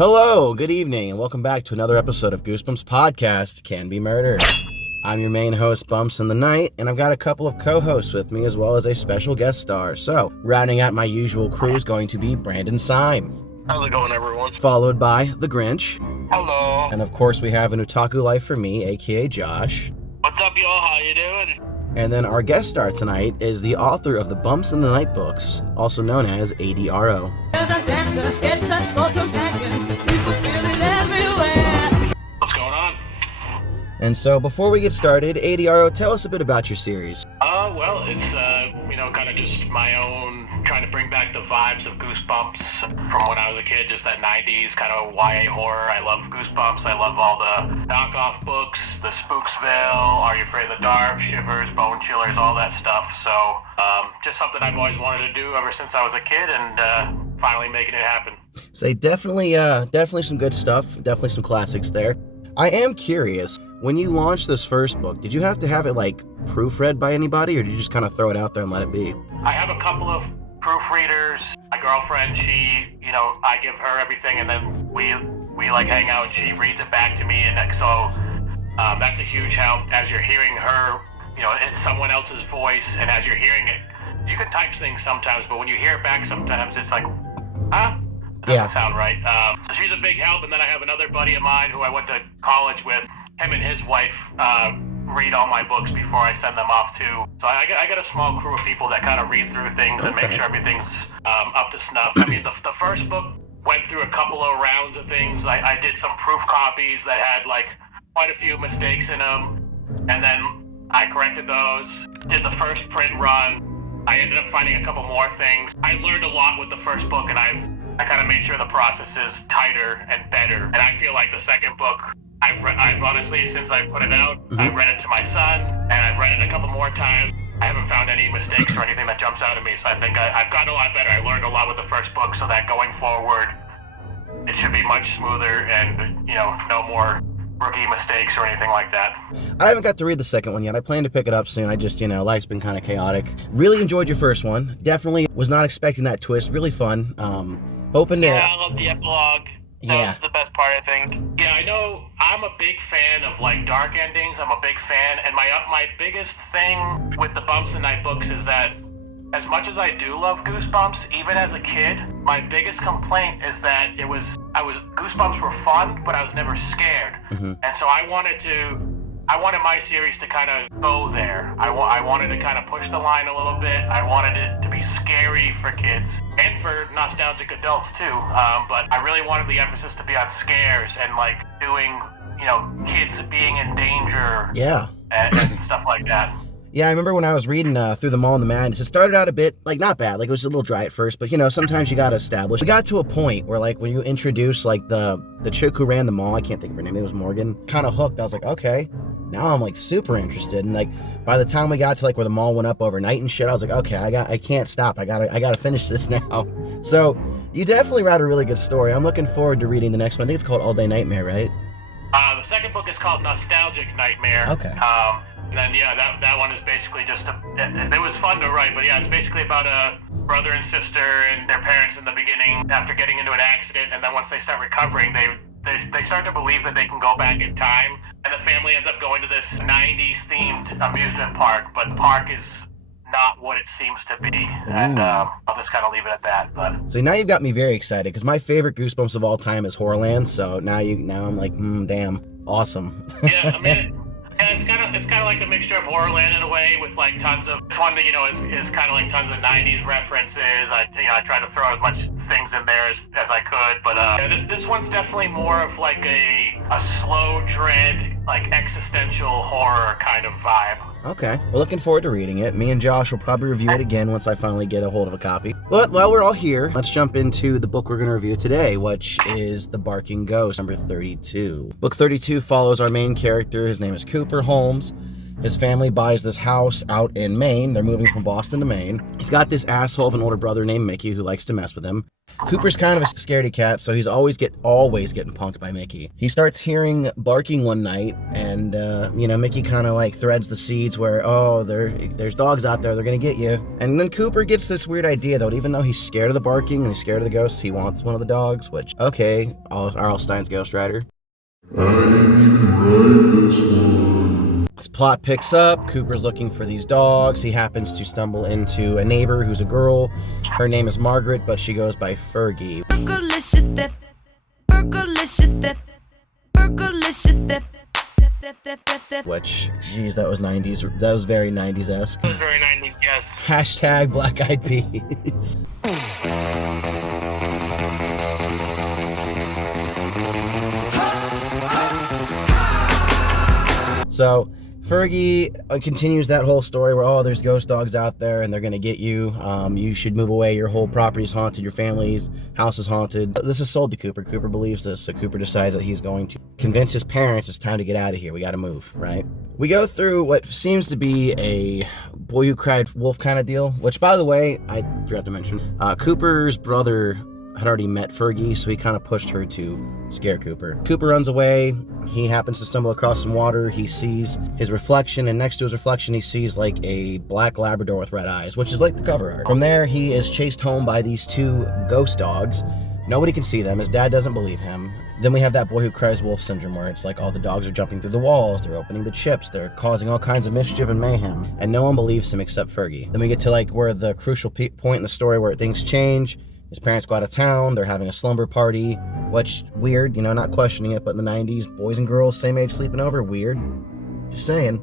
Hello, good evening, and welcome back to another episode of Goosebumps Podcast, Can Be Murder. I'm your main host, Bumps in the Night, and I've got a couple of co-hosts with me, as well as a special guest star. So, rounding out my usual crew is going to be Brandon Sime. How's it going, everyone? Followed by the Grinch. Hello. And of course, we have an otaku life for me, aka Josh. What's up, y'all? How you doing? And then our guest star tonight is the author of the Bumps in the Night books, also known as ARO. What's going on? And so, before we get started, ARO, tell us a bit about your series. Well, it's, kind of just my own, trying to bring back the vibes of Goosebumps from when I was a kid, just that 90s kind of YA horror. I love Goosebumps. I love all the knockoff books, the Spooksville, Are You Afraid of the Dark, Shivers, Bone Chillers, all that stuff. So, just something I've always wanted to do ever since I was a kid, and finally making it happen. So, definitely some good stuff, definitely some classics there. I am curious, when you launched this first book, did you have to have it, proofread by anybody, or did you just kind of throw it out there and let it be? I have a couple of proofreaders. My girlfriend, she, I give her everything, and then we hang out, and she reads it back to me, and so that's a huge help as you're hearing her, it's someone else's voice, and as you're hearing it, you can type things sometimes, but when you hear it back sometimes, it's like, huh? That doesn't sound right. So she's a big help, and then I have another buddy of mine who I went to college with. Him and his wife read all my books before I send them off too. So I got a small crew of people that kind of read through things and make sure everything's up to snuff. I mean, the first book went through a couple of rounds of things. I did some proof copies that had quite a few mistakes in them, and then I corrected those, did the first print run. I ended up finding a couple more things. I learned a lot with the first book, and I kind of made sure the process is tighter and better. And I feel like the second book, I've honestly, since I've put it out, I've read it to my son, and I've read it a couple more times. I haven't found any mistakes or anything that jumps out at me, so I think I've gotten a lot better. I learned a lot with the first book, so that going forward, it should be much smoother and, no more rookie mistakes or anything like that. I haven't got to read the second one yet. I plan to pick it up soon. I just, life's been kind of chaotic. Really enjoyed your first one. Definitely was not expecting that twist. Really fun. Hoping to... Yeah, I love the epilogue. That was the best part, I think. Yeah, I know. I'm a big fan of dark endings. I'm a big fan, and my biggest thing with the Bumps in the Night books is that as much as I do love Goosebumps, even as a kid, my biggest complaint is that Goosebumps were fun, but I was never scared. And so I wanted my series to kind of go there. I wanted to kind of push the line a little bit. I wanted it to be scary for kids and for nostalgic adults too. But I really wanted the emphasis to be on scares and doing, kids being in danger. Yeah. And stuff like that. Yeah, I remember when I was reading Through the Mall and the Madness, it started out a bit, not bad. It was a little dry at first, but, sometimes you got to establish. We got to a point where, when you introduce, the chick who ran the mall, I can't think of her name, it was Morgan, kind of hooked. I was like, okay, now I'm, super interested. And, by the time we got to, where the mall went up overnight and shit, I was like, okay, I can't stop. I gotta finish this now. So, you definitely wrote a really good story. I'm looking forward to reading the next one. I think it's called All Day Nightmare, right? The second book is called Nostalgic Nightmare. Okay. And then, that one is basically it was fun to write, but it's basically about a brother and sister and their parents in the beginning after getting into an accident, and then once they start recovering, they start to believe that they can go back in time, and the family ends up going to this 90s themed amusement park, but the park is not what it seems to be, and I'll just kind of leave it at that. But so now you've got me very excited, because my favorite Goosebumps of all time is Horrorland, so now I'm like, damn, awesome. Yeah, I mean, it's kind of like a mixture of Horrorland in a way, with tons of fun that is kind of tons of 90s references. I try to throw as much things in there as I could, but this one's definitely more of a slow dread, existential horror kind of vibe. Okay, we're looking forward to reading it. Me and Josh will probably review it again once I finally get a hold of a copy. But while we're all here, let's jump into the book we're going to review today, which is The Barking Ghost, number 32. Book 32 follows our main character. His name is Cooper Holmes. His family buys this house out in Maine. They're moving from Boston to Maine. He's got this asshole of an older brother named Mickey who likes to mess with him. Cooper's kind of a scaredy cat, so he's always getting punked by Mickey. He starts hearing barking one night, and Mickey kind of like threads the seeds where, oh, there's dogs out there, they're gonna get you. And then Cooper gets this weird idea though, even though he's scared of the barking and he's scared of the ghosts, he wants one of the dogs, which, okay, R.L. Stein's Ghost Rider. I didn't write this one. This plot picks up. Cooper's looking for these dogs. He happens to stumble into a neighbor who's a girl. Her name is Margaret, but she goes by Fergie. Burgerlicious step. Burgerlicious step. Burgerlicious step. Which, geez, that was 90s. That was very 90s-esque. It was very 90s, yes. Hashtag Black Eyed Peas. So Fergie continues that whole story where, oh, there's ghost dogs out there and they're going to get you. You should move away. Your whole property's haunted. Your family's house is haunted. This is sold to Cooper. Cooper believes this. So Cooper decides that he's going to convince his parents it's time to get out of here. We got to move, right? We go through what seems to be a Boy Who Cried Wolf kind of deal, which, by the way, I forgot to mention, Cooper's brother had already met Fergie, so he kind of pushed her to scare Cooper. Cooper runs away. He happens to stumble across some water. He sees his reflection, and next to his reflection, he sees like a black Labrador with red eyes, which is like the cover art. From there, he is chased home by these two ghost dogs. Nobody can see them. His dad doesn't believe him. Then we have that Boy Who Cries Wolf syndrome where it's like all the dogs are jumping through the walls, they're opening the chips, they're causing all kinds of mischief and mayhem, and no one believes him except Fergie. Then we get to like where the crucial point in the story where things change. His parents go out of town, they're having a slumber party, which, weird, not questioning it, but in the 90s, boys and girls, same age, sleeping over, weird. Just saying.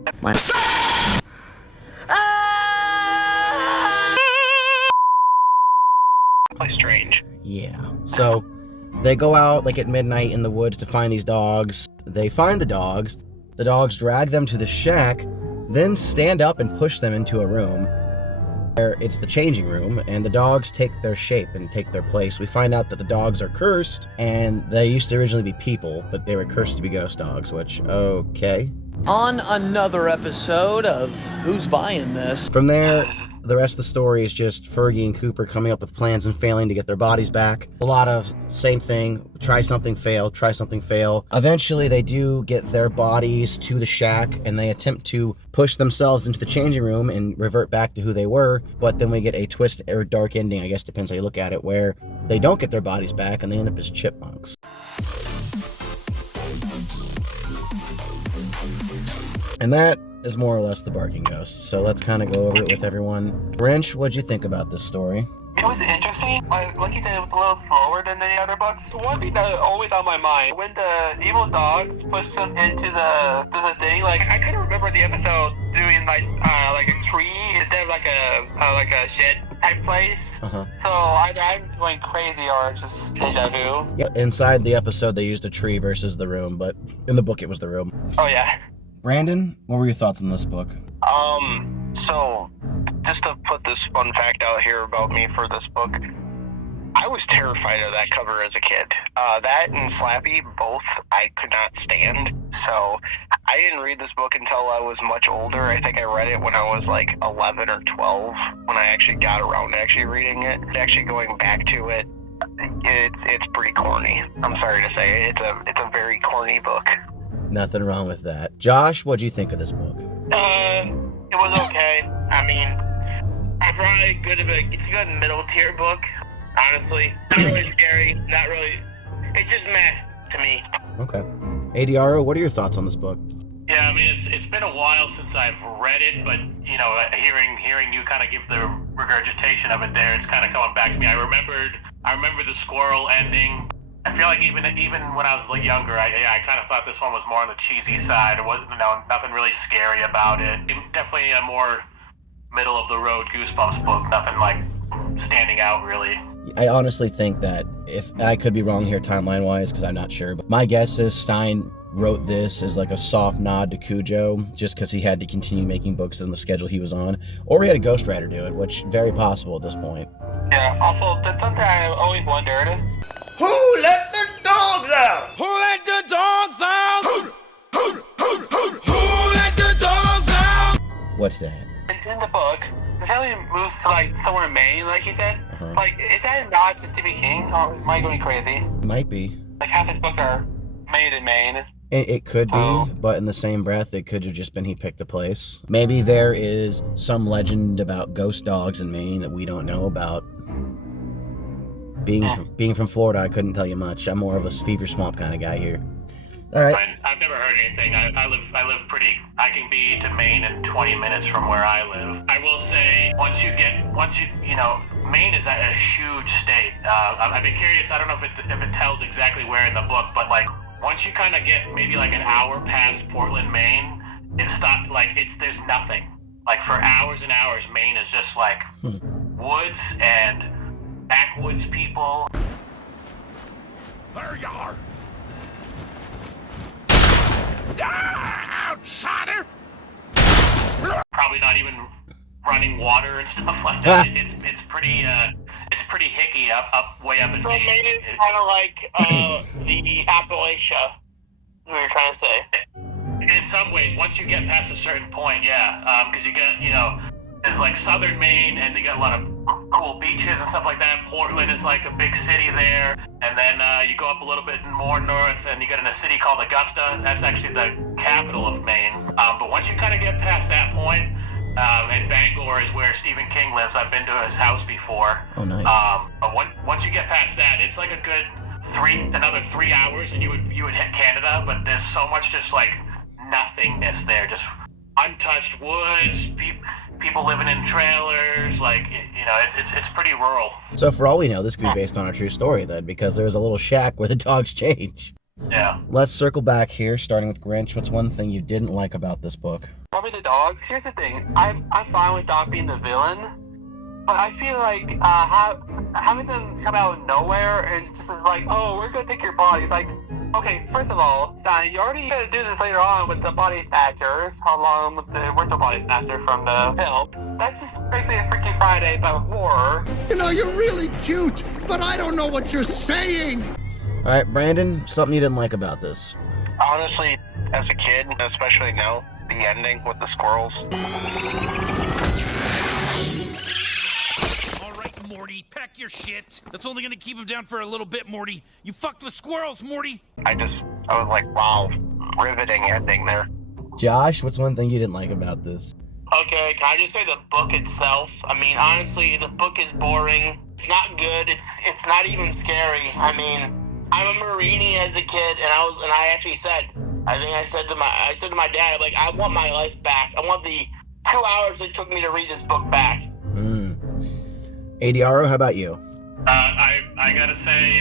Quite strange. Yeah. So, they go out, like, at midnight in the woods to find these dogs. They find the dogs drag them to the shack, then stand up and push them into a room. It's the changing room, and the dogs take their shape and take their place. We find out that the dogs are cursed, and they used to originally be people, but they were cursed to be ghost dogs, which, okay. On another episode of Who's Buying This? From there, the rest of the story is just Fergie and Cooper coming up with plans and failing to get their bodies back. A lot of same thing, try something, fail, try something, fail. Eventually, they do get their bodies to the shack, and they attempt to push themselves into the changing room and revert back to who they were, but then we get a twist or dark ending, I guess depends how you look at it, where they don't get their bodies back and they end up as chipmunks. And that is more or less the Barking Ghost. So let's kind of go over it with everyone. Grinch, what'd you think about this story? It was interesting. Like you said, it was a little slower than the other books. One thing that was always on my mind, when the evil dogs pushed them into the thing, like I couldn't remember the episode doing like a tree instead of like a shed type place. So either I'm going crazy or it's just deja vu. Yeah, inside the episode they used a tree versus the room, but in the book it was the room. Oh yeah. Brandon, what were your thoughts on this book? So just to put this fun fact out here about me for this book, I was terrified of that cover as a kid. That and Slappy, both I could not stand. So I didn't read this book until I was much older. I think I read it when I was like 11 or 12, when I actually got around to actually reading it. Actually going back to it, it's pretty corny. I'm sorry to say it. It's a very corny book. Nothing wrong with that. Josh, what'd you think of this book? It was okay. I mean, it's a good middle tier book, honestly. Not really scary, not really. It's just meh to me. Okay. ARO, what are your thoughts on this book? Yeah, I mean, it's been a while since I've read it, but hearing you kind of give the regurgitation of it there, it's kind of coming back to me. I remember the squirrel ending. I feel like even when I was younger, I kind of thought this one was more on the cheesy side. It wasn't, nothing really scary about it. Definitely a more middle of the road Goosebumps book. Nothing like standing out really. I honestly think that and I could be wrong here timeline wise because I'm not sure, but my guess is Stein wrote this as like a soft nod to Cujo just because he had to continue making books in the schedule he was on, or he had a ghostwriter do it, which very possible at this point. Yeah, also that's something I always wondered. Who let the dogs out? Who let the dogs out? Who let the dogs out? What's that? In the book, the family moves to somewhere in Maine, like he said. Like, is that a nod to Stephen King? Or am I going crazy? Might be. Like, half his books are made in Maine. It could be, but in the same breath, it could have just been he picked a place. Maybe there is some legend about ghost dogs in Maine that we don't know about. Being from Florida, I couldn't tell you much. I'm more of a fever swamp kind of guy here. All right. I've never heard anything. I live pretty. I can be to Maine in 20 minutes from where I live. I will say, once you Maine is a huge state. I'd be curious. I don't know if it tells exactly where in the book, but like once you kind of get maybe like an hour past Portland, Maine, there's nothing. Like for hours and hours, Maine is just like woods and backwoods people. There you are. Outsider! Probably not even running water and stuff like that. It's pretty hicky way up in So Maine. Maine is kind of like the Appalachia, we were trying to say. In some ways, once you get past a certain point, yeah, because you get, there's like southern Maine, and they got a lot of cool beaches and stuff like that. Portland is like a big city there, and then you go up a little bit more north, and you get in a city called Augusta. That's actually the capital of Maine. But once you kind of get past that point, and Bangor is where Stephen King lives. I've been to his house before. Oh, nice. But once you get past that, it's like a good another 3 hours, and you would hit Canada. But there's so much just like nothingness there, just untouched woods, people living in trailers, like it's pretty rural. So for all we know, this could be based on a true story then, because there's a little shack where the dogs change. Yeah. Let's circle back here, starting with Grinch. What's one thing you didn't like about this book? Probably the dogs. Here's the thing. I'm fine with Doc being the villain, but I feel like having them come out of nowhere and just is like, oh, we're gonna take your body. It's like, okay, first of all, Sime, you already gotta do this later on with the body snatchers, along with the body snatcher from the film. That's just basically a Freaky Friday, but horror. You're really cute, but I don't know what you're saying. All right, Brandon, something you didn't like about this? Honestly, as a kid, especially now, the ending with the squirrels. All right, Morty, pack your shit. That's only gonna keep him down for a little bit, Morty. You fucked with squirrels, Morty. I was like, wow, riveting ending there. Josh, what's one thing you didn't like about this? Okay, can I just say the book itself? I mean, honestly, the book is boring. It's not good. It's not even scary. I mean, I remember reading it as a kid, and I actually said, I said to my dad, I'm like, I want my life back. I want the 2 hours it took me to read this book back. ARO, how about you? I gotta say,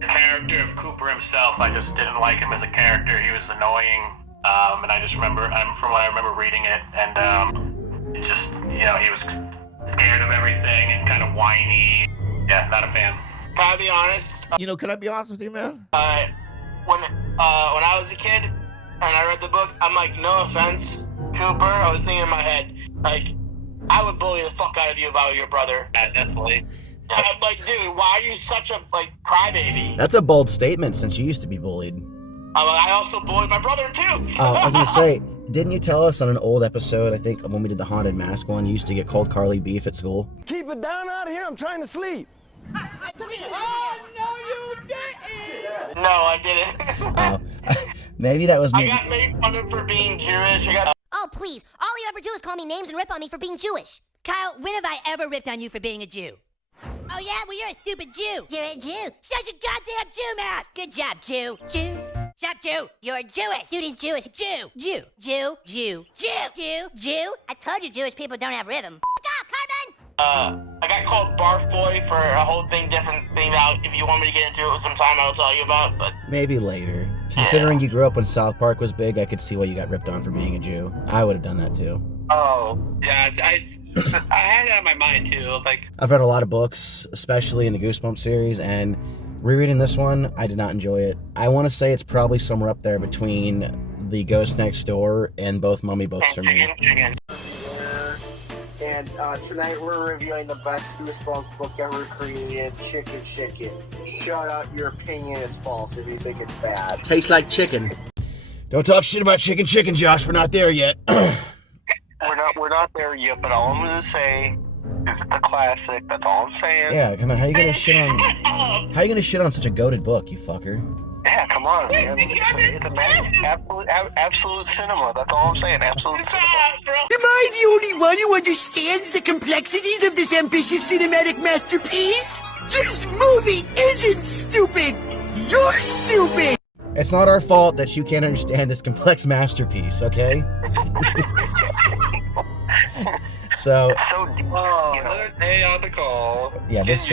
the character of Cooper himself, I just didn't like him as a character. He was annoying, and I just remember, from what I remember reading it, and it just, he was scared of everything and kind of whiny. Yeah, not a fan. Can I be honest? Can I be honest with you, man? When I was a kid and I read the book, I'm like, no offense, Cooper. I was thinking in my head, like, I would bully the fuck out of you if I were your brother. Yeah, definitely. I'm like, dude, why are you such a crybaby? That's a bold statement since you used to be bullied. I also bullied my brother too. I was gonna say, didn't you tell us on an old episode, I think when we did the haunted mask one, you used to get called Carly Beef at school? Keep it down out of here. I'm trying to sleep. No, I didn't. Maybe that was me. I got made fun of for being Jewish. Oh, please. All you ever do is call me names and rip on me for being Jewish. Kyle, when have I ever ripped on you for being a Jew? Oh, yeah? Well, you're a stupid Jew. You're a Jew. Shut your goddamn Jew mouth. Good job, Jew. Jew. Shut Jew. You're Jewish. Dude, he's Jewish. Jew. Jew. Jew. Jew. Jew. Jew. Jew. I told you Jewish people don't have rhythm. F*** off, Carmen! I got called Barf Boy for a whole different thing that if you want me to get into it sometime, I'll tell you about, but... Maybe later. Considering you grew up when South Park was big, I could see why you got ripped on for being a Jew. I would have done that too. Oh. Yeah, I had it on my mind too, like... I've read a lot of books, especially in the Goosebumps series, and rereading this one, I did not enjoy it. I want to say it's probably somewhere up there between The Ghost Next Door and both Mummy books for me. And tonight we're reviewing the best Goosebumps book ever created, Chicken Chicken. Shut up, your opinion is false if you think it's bad. Tastes like chicken. Don't talk shit about Chicken Chicken, Josh. We're not there yet. We're not there yet, but all I'm gonna say Is it the classic? That's all I'm saying. Yeah, come on. How you gonna shit on such a goated book, you fucker? Yeah, come on, man. It's absolute cinema. That's all I'm saying. Absolute cinema. Am I the only one who understands the complexities of this ambitious cinematic masterpiece? This movie isn't stupid! You're stupid! It's not our fault that you can't understand this complex masterpiece, okay? So another day on the call. Yeah, this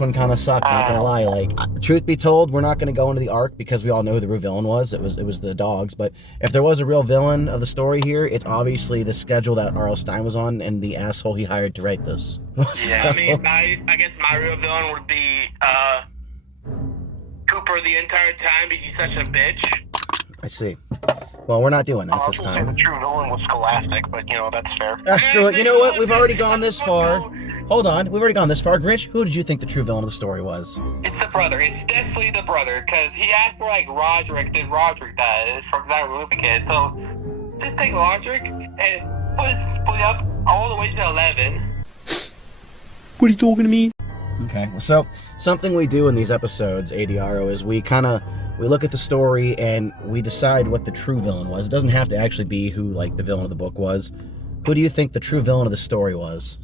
one kind of sucked. Not gonna lie. Like, truth be told, we're not gonna go into the arc because we all know who the real villain was. It was the dogs. But if there was a real villain of the story here, it's obviously the schedule that R.L. Stine was on and the asshole he hired to write this. Yeah, I mean, I guess my real villain would be Cooper the entire time because he's such a bitch. I see. Well, we're not doing that this time. The true villain was Scholastic, but that's fair. Screw it. You know what? We've already gone this far. Hold on. We've already gone this far. Grinch, who did you think the true villain of the story was? It's the brother. It's definitely the brother, because he acted like Roderick does from that movie kid. So just take Roderick and put up all the way to 11. What are you talking to me? Okay. So something we do in these episodes, ADRO, is we look at the story and we decide what the true villain was. It doesn't have to actually be who, like, the villain of the book was. Who do you think the true villain of the story was?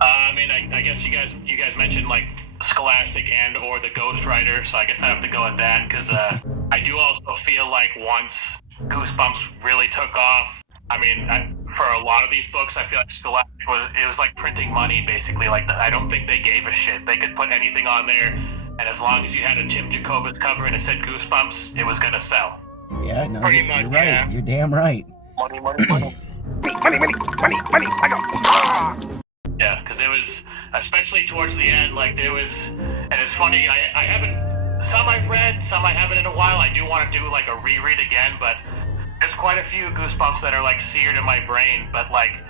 I mean, I guess you guys mentioned, like, Scholastic and or the Ghostwriter, so I guess I have to go with that, because I do also feel like once Goosebumps really took off, I mean, for a lot of these books, I feel like Scholastic was like printing money, basically. Like, I don't think they gave a shit. They could put anything on there, and as long as you had a Tim Jacobus cover and it said Goosebumps, it was gonna sell. Yeah, no, Pretty much, you're right. yeah. You're damn right. Money, money, money. Yeah, because it was, especially towards the end, like, there was, and it's funny, I haven't, some I've read, some I haven't in a while. I do want to do, like, a reread again, but there's quite a few Goosebumps that are, like, seared in my brain, but, like,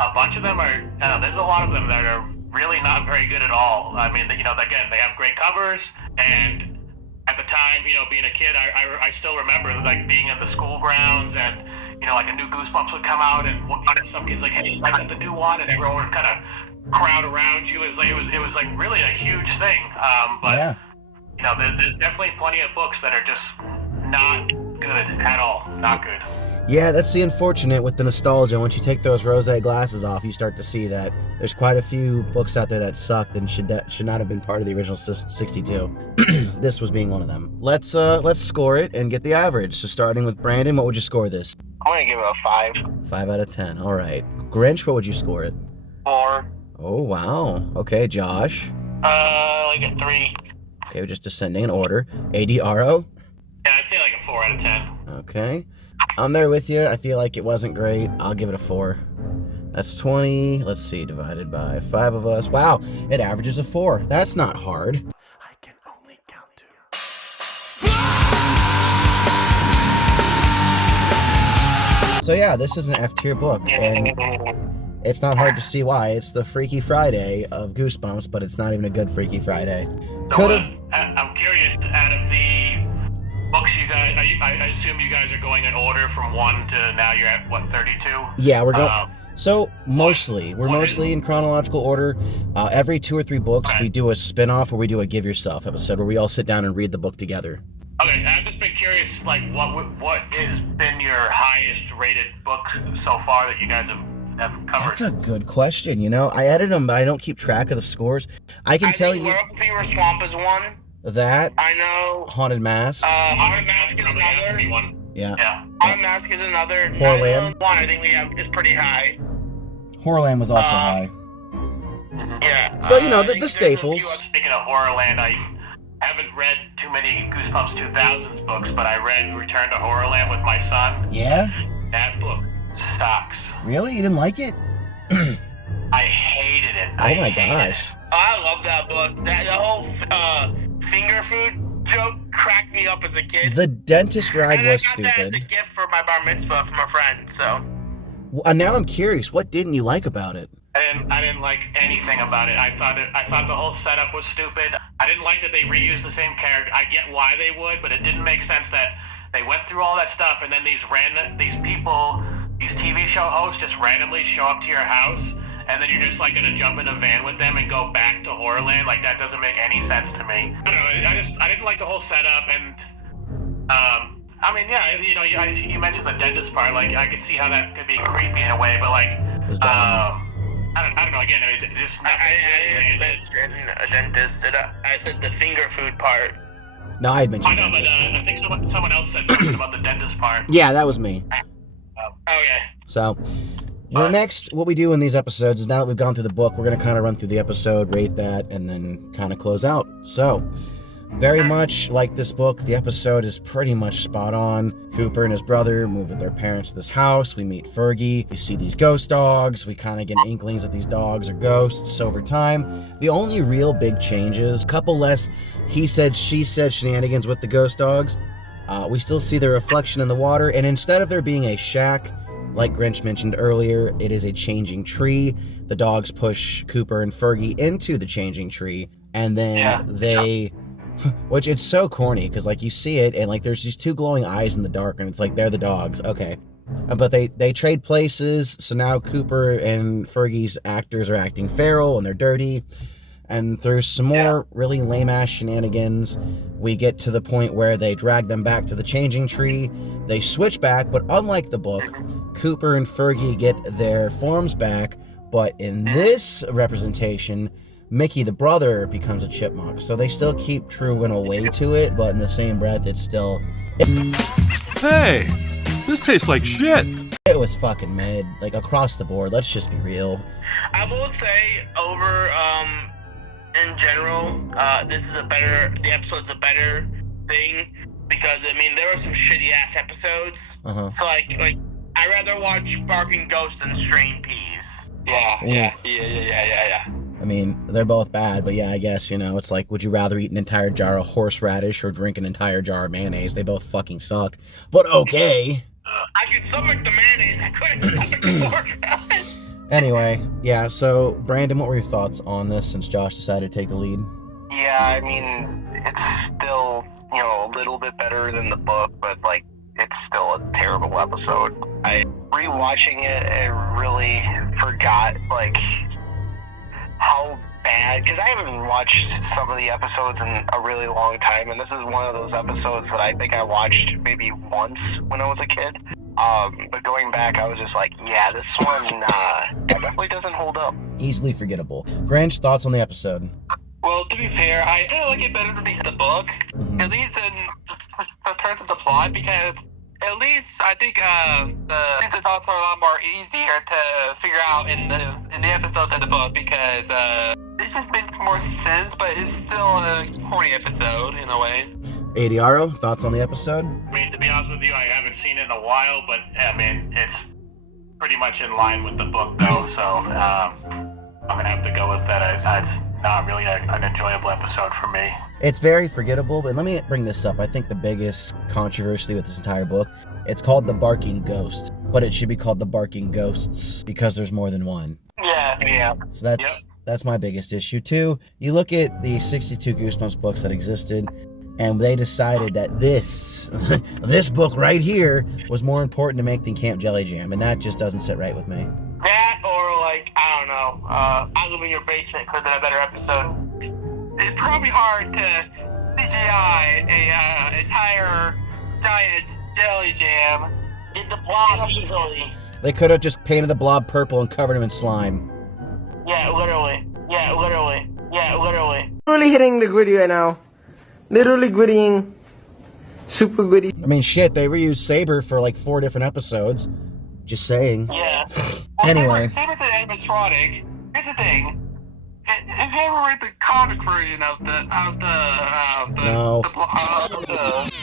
a bunch of them are, there's a lot of them that are really not very good at all. I mean, again, they have great covers, and at the time, being a kid, I still remember, like, being in the school grounds, and, like, a new Goosebumps would come out, and some kids like, hey, I got the new one, and everyone would kind of crowd around you. It was like really a huge thing. But yeah. There's definitely plenty of books that are just not good at all. Not good. Yeah, that's the unfortunate with the nostalgia. Once you take those rosé glasses off, you start to see that there's quite a few books out there that sucked and should not have been part of the original 62. This was being one of them. Let's score it and get the average. So starting with Brandon, what would you score this? I'm gonna give it a 5. 5 out of 10. All right. Grinch, what would you score it? 4. Oh, wow. Okay, Josh. Like a 3. Okay, we're just descending in order. ADRO? Yeah, I'd say like a 4 out of 10. Okay. I'm there with you. I feel like it wasn't great. I'll give it a 4. That's 20. Let's see, divided by 5 of us. Wow, it averages a 4. That's not hard. I can only count 2. So yeah, this is an F-tier book, and it's not hard to see why. It's the Freaky Friday of Goosebumps, but it's not even a good Freaky Friday. So, I'm curious, out of the books you guys, I assume you guys are going in order from 1 to now you're at, what, 32? Yeah, we're going... So, mostly. We're mostly in chronological order. Every 2 or 3 books, we do a spin-off or we do a Give Yourself episode where we all sit down and read the book together. Okay, I've just been curious, like, what has been your highest rated book so far that you guys have covered? That's a good question, I edit them, but I don't keep track of the scores. I tell you... Werewolf Fever Swamp is 1. That. I know. Haunted Mask. Haunted Mask is another. Yeah. Haunted Mask is another. Horrorland. One I think we have is pretty high. Horrorland was also high. Yeah. So, the staples. Speaking of Horrorland, I haven't read too many Goosebumps 2000s books, but I read Return to Horrorland with my son. Yeah? That book sucks. Really? You didn't like it? I hated it. Oh my gosh. I love that book. The whole finger food joke cracked me up as a kid. The dentist ride was stupid. I got that as a gift for my bar mitzvah from a friend, so. Now I'm curious, what didn't you like about it? I didn't like anything about it. I thought the whole setup was stupid. I didn't like that they reused the same character. I get why they would, but it didn't make sense that they went through all that stuff and then these people these TV show hosts just randomly show up to your house, and then you're just like gonna jump in a van with them and go back to Horrorland. Like that doesn't make any sense to me. I don't know. I didn't like the whole setup, and I mean, yeah, you know, you mentioned the dentist part. Like I could see how that could be creepy in a way, but like, I don't know. Again, it just I didn't mention a dentist. I said the finger food part. No, I had mentioned. I know, but I think someone else said something about the dentist part. Yeah, that was me. Okay. So, what we do in these episodes is now that we've gone through the book, we're going to kind of run through the episode, rate that, and then kind of close out. So, very much like this book, the episode is pretty much spot on. Cooper and his brother move with their parents to this house. We meet Fergie. We see these ghost dogs. We kind of get inklings that these dogs are ghosts over time. The only real big changes, couple less he said, she said shenanigans with the ghost dogs. We still see the reflection in the water, and instead of there being a shack, like Grinch mentioned earlier, it is a changing tree. The dogs push Cooper and Fergie into the changing tree, and then which it's so corny, because like you see it, and like there's these two glowing eyes in the dark, and it's like they're the dogs, okay. But they trade places, so now Cooper and Fergie's actors are acting feral, and they're dirty. And through some more really lame-ass shenanigans, we get to the point where they drag them back to the changing tree. They switch back, but unlike the book, Cooper and Fergie get their forms back, but in this representation, Mickey, the brother, becomes a chipmunk. So they still keep true in a way to it, but in the same breath, it's still... Hey, this tastes like shit. It was fucking mid, like across the board. Let's just be real. I will say, in general, the episode's a better thing, because, I mean, there were some shitty-ass episodes. So, like, I'd rather watch Barking Ghost than Strained Peas. Yeah. I mean, they're both bad, but yeah, I guess, you know, it's like, would you rather eat an entire jar of horseradish or drink an entire jar of mayonnaise? They both fucking suck. But okay. I could stomach the mayonnaise. I couldn't stomach the horseradish. Anyway, yeah, so, Brandon, what were your thoughts on this since Josh decided to take the lead? Yeah, I mean, it's still, you know, a little bit better than the book, but, like, it's still a terrible episode. Rewatching it, I really forgot, like, how bad, because I haven't watched some of the episodes in a really long time, and this is one of those episodes that I think I watched maybe once when I was a kid. But going back, I was just like, yeah, this one definitely doesn't hold up. Easily forgettable. Grinch, thoughts on the episode? Well, to be fair, I kind of like it better than the book, at least in terms of the plot, because at least I think the thoughts are a lot more easier to figure out in the episode than the book, because it just makes more sense, but it's still a corny episode in a way. ARO, thoughts on the episode? I mean, to be honest with you, I haven't seen it in a while, but I mean, it's pretty much in line with the book, though, so I'm gonna have to go with that. It's not really an enjoyable episode for me. It's very forgettable, but let me bring this up. I think the biggest controversy with this entire book, it's called The Barking Ghost, but it should be called The Barking Ghosts, because there's more than one. Yeah. So that's my biggest issue, too. You look at the 62 Goosebumps books that existed, and they decided that this book right here was more important to make than Camp Jelly Jam, and that just doesn't sit right with me. That, or like, I don't know, I Live in Your Basement could have been a better episode. It's probably hard to CGI a entire giant jelly jam in the blob easily. They could have just painted the blob purple and covered him in slime. Yeah, literally. Really hitting the gritty right now. Literally grittying. Super gritty. I mean, shit, they reused Saber for like 4 different episodes. Just saying. Yeah. Anyway. Saber's an animatronic. Here's the thing. Have you ever read the comic version of No.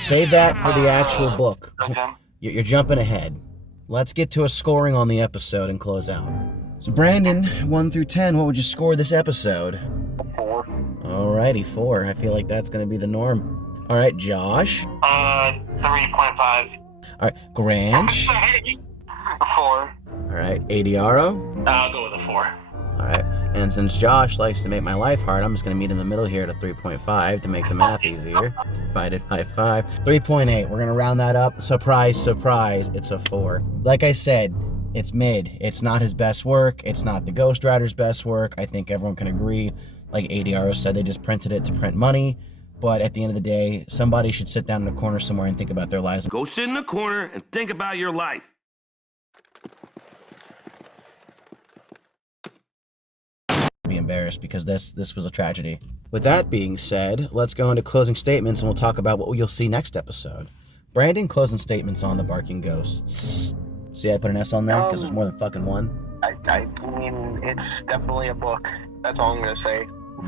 Save that for the actual book. You're jumping ahead. Let's get to a scoring on the episode and close out. So, Brandon, 1 through 10, what would you score this episode? 4. Alrighty, 4. I feel like that's going to be the norm. Alright, Josh? 3.5. Alright, Grinch? 4. Alright, ADRO? I'll go with a 4. Alright, And since Josh likes to make my life hard, I'm just going to meet in the middle here at a 3.5 to make the math easier. Divided by 5. 3.8. We're going to round that up. Surprise, surprise. It's a 4. Like I said, it's mid. It's not his best work. It's not the Ghost Rider's best work. I think everyone can agree. Like ARO said, they just printed it to print money. But at the end of the day, somebody should sit down in a corner somewhere and think about their lives. Go sit in the corner and think about your life. Be embarrassed because this was a tragedy. With that being said, let's go into closing statements and we'll talk about what you'll see next episode. Brandon, closing statements on the Barking Ghosts. See, I put an S on there because there's more than fucking one. I mean, it's definitely a book. That's all I'm gonna say.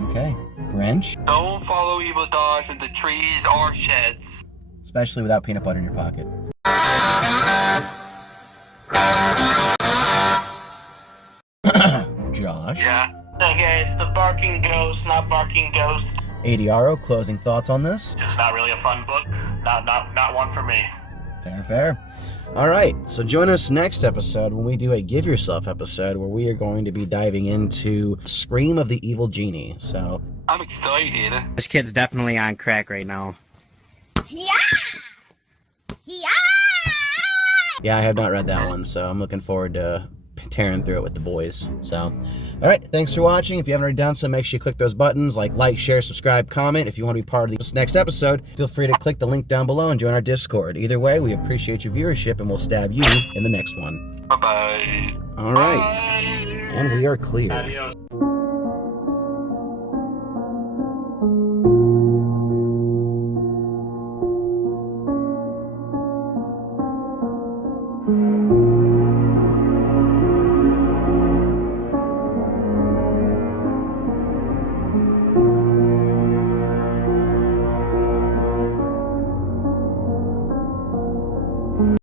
Okay. Grinch? Don't follow evil dogs into trees or sheds. Especially without peanut butter in your pocket. Josh? Yeah. Okay, it's the Barking Ghost, not Barking Ghost. ARO, closing thoughts on this? Just not really a fun book. Not one for me. Fair. All right, so join us next episode when we do a Give Yourself episode where we are going to be diving into Scream of the Evil Genie. So I'm excited. This kid's definitely on crack right now. Yeah! yeah, I have not read that one, so I'm looking forward to tearing through it with the boys. So, all right, thanks for watching. If you haven't already done so, make sure you click those buttons like, share, subscribe, comment. If you want to be part of this next episode, feel free to click the link down below and join our Discord. Either way, we appreciate your viewership and we'll stab you in the next one. Bye-bye. All right, and we are clear. Adios.